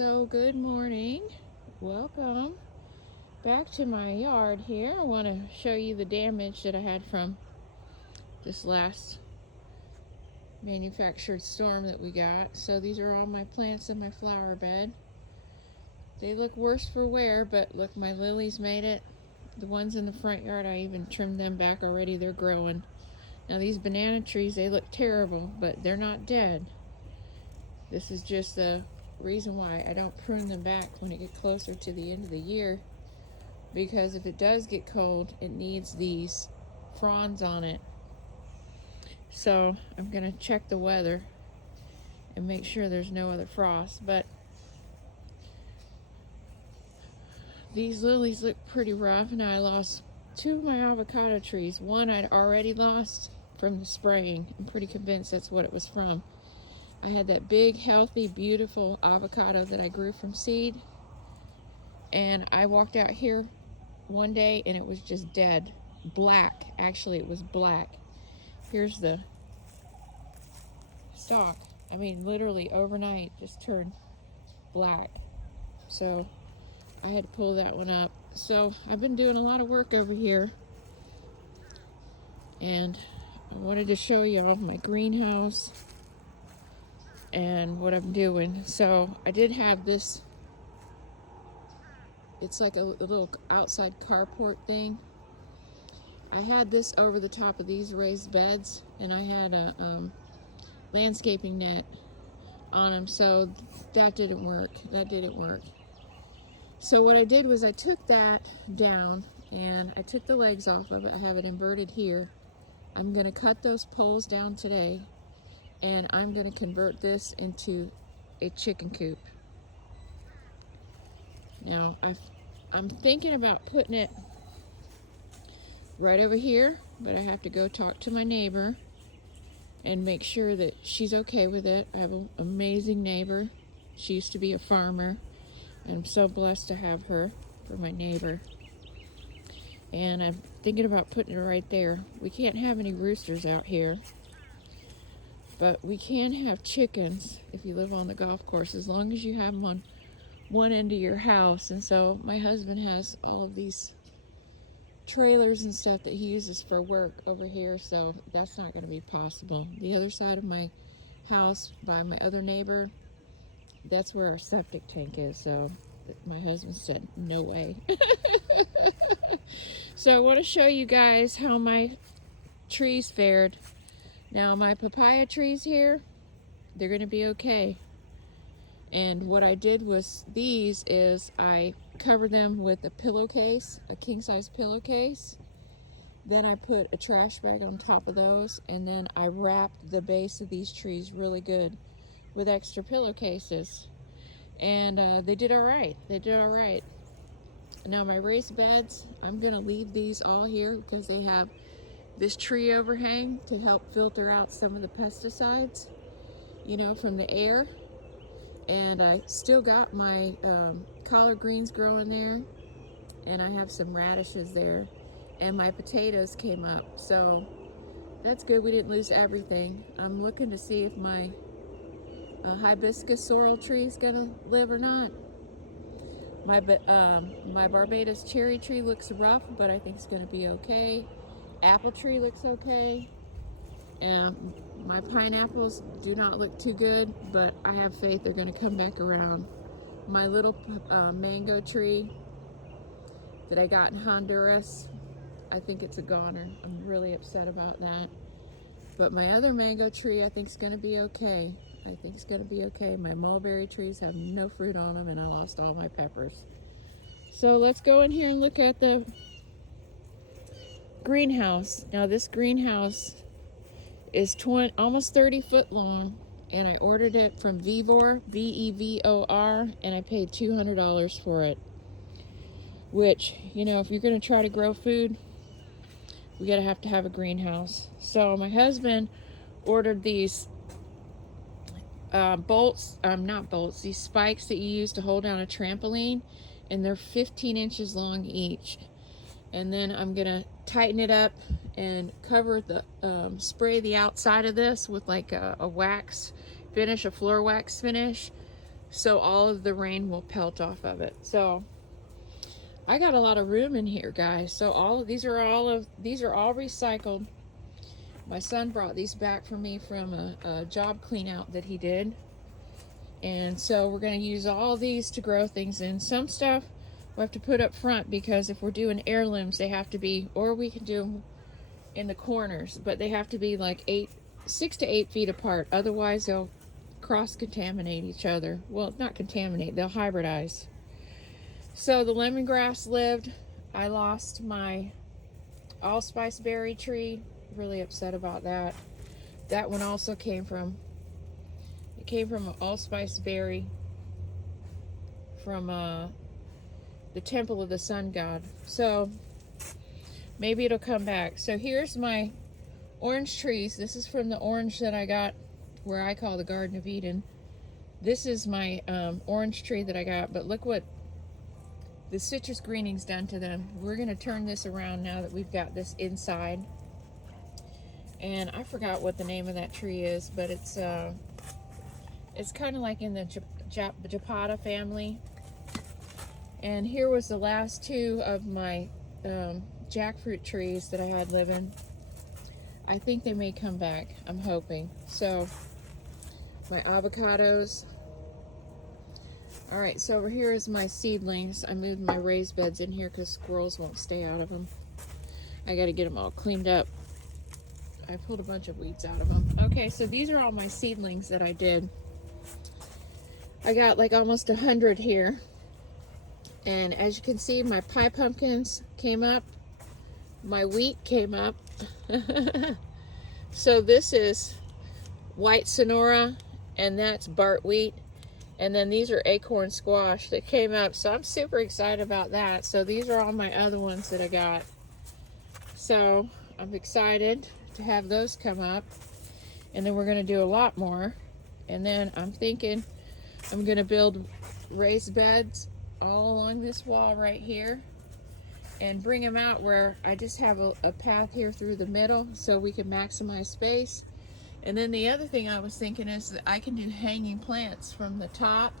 So good morning. Welcome back to my yard here. I want to show you the damage that I had from this last manufactured storm that we got. So these are all my plants in my flower bed. They look worse for wear, but look, my lilies made it. The ones in the front yard, I even trimmed them back already. They're growing. Now these banana trees, they look terrible, but they're not dead. This is just the reason why I don't prune them back when it gets closer to the end of the year, because if it does get cold, it needs these fronds on it. So I'm gonna check the weather and make sure there's no other frost. But these lilies look pretty rough. Now I lost two of my avocado trees. One I'd already lost from the spraying. I'm pretty convinced that's what it was from. I had that big, healthy, beautiful avocado that I grew from seed, and I walked out here one day and it was just dead. Black. Actually, it was black. Here's the stalk. I mean, literally overnight just turned black. So I had to pull that one up. So I've been doing a lot of work over here, and I wanted to show you all my greenhouse and what I'm doing. So I did have this, it's like a little outside carport thing. I had this over the top of these raised beds, and I had a landscaping net on them, so that didn't work. So what I did was I took that down and I took the legs off of it. I have it inverted here. I'm going to cut those poles down today, and I'm going to convert this into a chicken coop. Now I'm thinking about putting it right over here, but I have to go talk to my neighbor and make sure that she's okay with it. I have an amazing neighbor. She used to be a farmer, and I'm so blessed to have her for my neighbor. And I'm thinking about putting it right there. We can't have any roosters out here, but we can have chickens if you live on the golf course, as long as you have them on one end of your house. And so my husband has all of these trailers and stuff that he uses for work over here, so that's not going to be possible. The other side of my house by my other neighbor, that's where our septic tank is, so my husband said no way. So I want to show you guys how my trees fared. Now my papaya trees here, they're going to be okay. And what I did was I covered them with a pillowcase, a king-size pillowcase. Then I put a trash bag on top of those, and then I wrapped the base of these trees really good with extra pillowcases. And they did all right. Now my raised beds, I'm going to leave these all here because they have this tree overhang to help filter out some of the pesticides, from the air. And I still got my collard greens growing there, and I have some radishes there, and my potatoes came up, so that's good. We didn't lose everything. I'm looking to see if my hibiscus sorrel tree is gonna live or not. My Barbados cherry tree looks rough, but I think it's gonna be okay. Apple tree looks okay. My pineapples do not look too good, but I have faith they're going to come back around. My little mango tree that I got in Honduras, I think it's a goner. I'm really upset about that. But my other mango tree, I think is going to be okay. My mulberry trees have no fruit on them, and I lost all my peppers. So let's go in here and look at the greenhouse. Now this greenhouse is almost 30 foot long, and I ordered it from Vevor, Vevor, and I paid $200 for it. Which, if you're going to try to grow food, we gotta have to have a greenhouse. So my husband ordered these these spikes that you use to hold down a trampoline, and they're 15 inches long each. And then I'm gonna tighten it up and cover spray the outside of this with like a wax finish, a floor wax finish, so all of the rain will pelt off of it. So I got a lot of room in here, guys. So all of these are all recycled. My son brought these back for me from a job clean out that he did. And so we're going to use all these to grow things in. Some stuff we have to put up front because if we're doing heirlooms, they have to be, or we can do them in the corners, but they have to be like 6 to 8 feet apart. Otherwise, they'll cross-contaminate each other. Well, not contaminate, they'll hybridize. So the lemongrass lived. I lost my allspice berry tree. Really upset about that. That one also came from an allspice berry from the temple of the sun god. So maybe it'll come back. So here's my orange trees. This is from the orange that I got where I call the Garden of Eden. This is my orange tree that I got, but look what the citrus greening's done to them. We're gonna turn this around now that we've got this inside. And I forgot what the name of that tree is, but it's kind of like in the Japata family. And here was the last two of my jackfruit trees that I had living. I think they may come back. I'm hoping. So my avocados. All right, so over here is my seedlings. I moved my raised beds in here because squirrels won't stay out of them. I got to get them all cleaned up. I pulled a bunch of weeds out of them. Okay, so these are all my seedlings that I did. I got like almost 100 here. And as you can see, my pie pumpkins came up. My wheat came up. So this is white Sonora, and that's Bart wheat. And then these are acorn squash that came up. So I'm super excited about that. So these are all my other ones that I got. So I'm excited to have those come up. And then we're going to do a lot more. And then I'm thinking I'm going to build raised beds all along this wall right here and bring them out where I just have a path here through the middle so we can maximize space. And then the other thing I was thinking is that I can do hanging plants from the top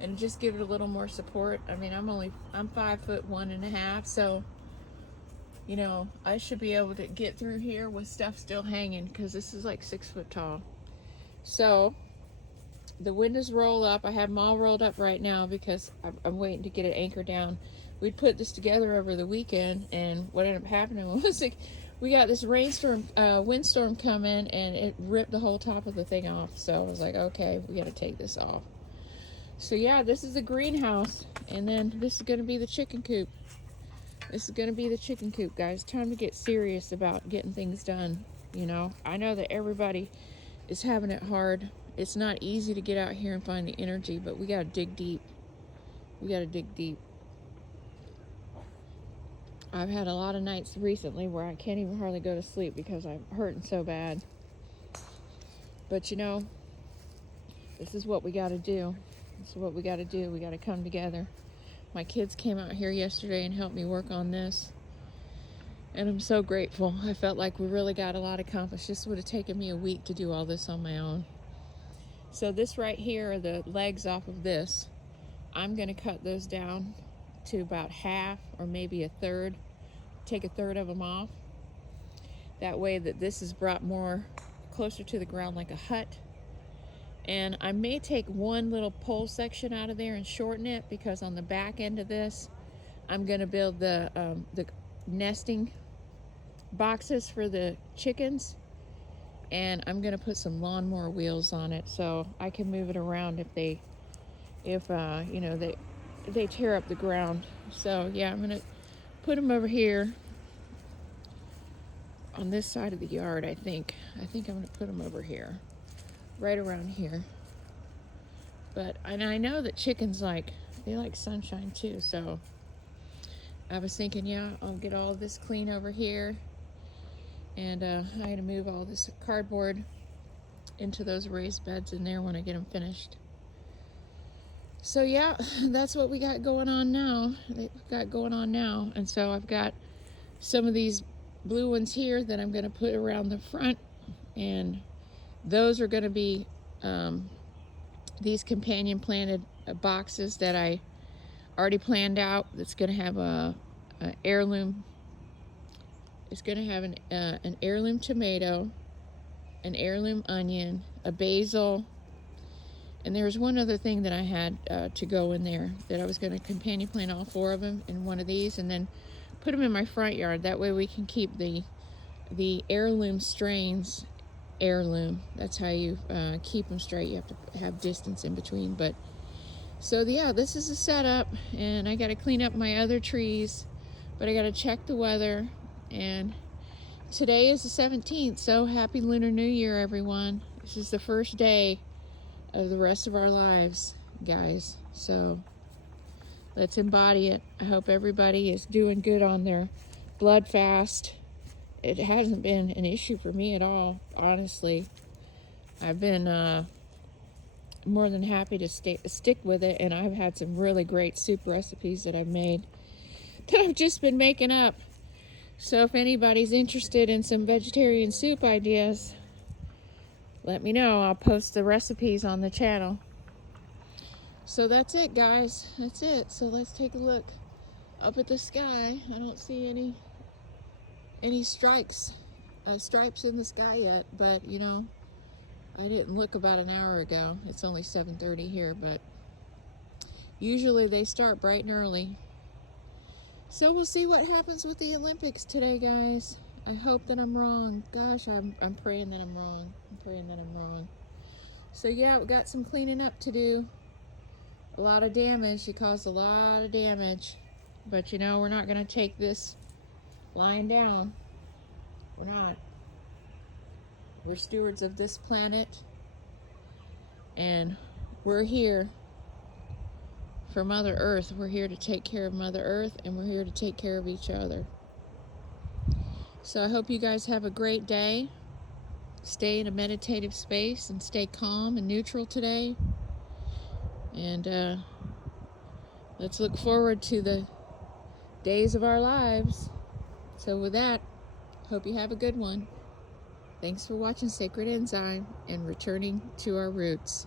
and just give it a little more support. I mean, I'm 5'1.5", so you know, I should be able to get through here with stuff still hanging because this is like 6 foot tall. So the windows roll up. I have them all rolled up right now because I'm waiting to get it anchored down. We put this together over the weekend, and what ended up happening was like, we got this windstorm coming, and it ripped the whole top of the thing off. So I was like, okay, we got to take this off. So yeah, this is the greenhouse, and then this is going to be the chicken coop. This is going to be the chicken coop, guys. Time to get serious about getting things done. You know, I know that everybody is having it hard. It's not easy to get out here and find the energy, but we got to dig deep. We got to dig deep. I've had a lot of nights recently where I can't even hardly go to sleep because I'm hurting so bad. But you know, this is what we got to do. This is what we got to do. We got to come together. My kids came out here yesterday and helped me work on this. And I'm so grateful. I felt like we really got a lot accomplished. This would have taken me a week to do all this on my own. So this right here are the legs off of this. I'm going to cut those down to about half or maybe a third. Take a third of them off. That way that this is brought more closer to the ground like a hut. And I may take one little pole section out of there and shorten it because on the back end of this, I'm going to build the nesting boxes for the chickens. And I'm going to put some lawnmower wheels on it so I can move it around if you know, they tear up the ground. So yeah, I'm going to put them over here on this side of the yard, I think. I'm going to put them over here. Right around here. And I know that chickens they like sunshine too, so I was thinking, yeah, I'll get all of this clean over here, and I'm going to move all this cardboard into those raised beds in there when I get them finished. So yeah, that's what we got going on now. And so I've got some of these blue ones here that I'm going to put around the front, and those are going to be these companion planted boxes that I already planned out. That's going to have a heirloom. It's going to have an heirloom tomato, an heirloom onion, a basil, and there's one other thing that I had to go in there that I was going to companion plant all 4 of them in one of these and then put them in my front yard. That way we can keep the heirloom strains heirloom. That's how you keep them straight. You have to have distance in between. But so yeah, this is a setup, and I got to clean up my other trees, but I got to check the weather. And today is the 17th, so happy Lunar New Year, everyone. This is the first day of the rest of our lives, guys. So let's embody it. I hope everybody is doing good on their blood fast. It hasn't been an issue for me at all, honestly. I've been more than happy to stick with it, and I've had some really great soup recipes that I've made that I've just been making up. So if anybody's interested in some vegetarian soup ideas, let me know. I'll post the recipes on the channel. So that's it, guys. That's it. So let's take a look up at the sky. I don't see any stripes in the sky yet, but you know, I didn't look about an hour ago. It's only 7:30 here, but usually they start bright and early. So we'll see what happens with the Olympics today, guys. I hope that I'm wrong. Gosh, I'm praying that I'm wrong. I'm praying that I'm wrong. So yeah, we got some cleaning up to do. A lot of damage. She caused a lot of damage. But you know, we're not going to take this lying down. We're not. We're stewards of this planet. And we're here for Mother Earth. We're here to take care of Mother Earth, and we're here to take care of each other. So I hope you guys have a great day. Stay in a meditative space and stay calm and neutral today. And let's look forward to the days of our lives. So with that, hope you have a good one. Thanks for watching Sacred Enzyme and returning to our roots.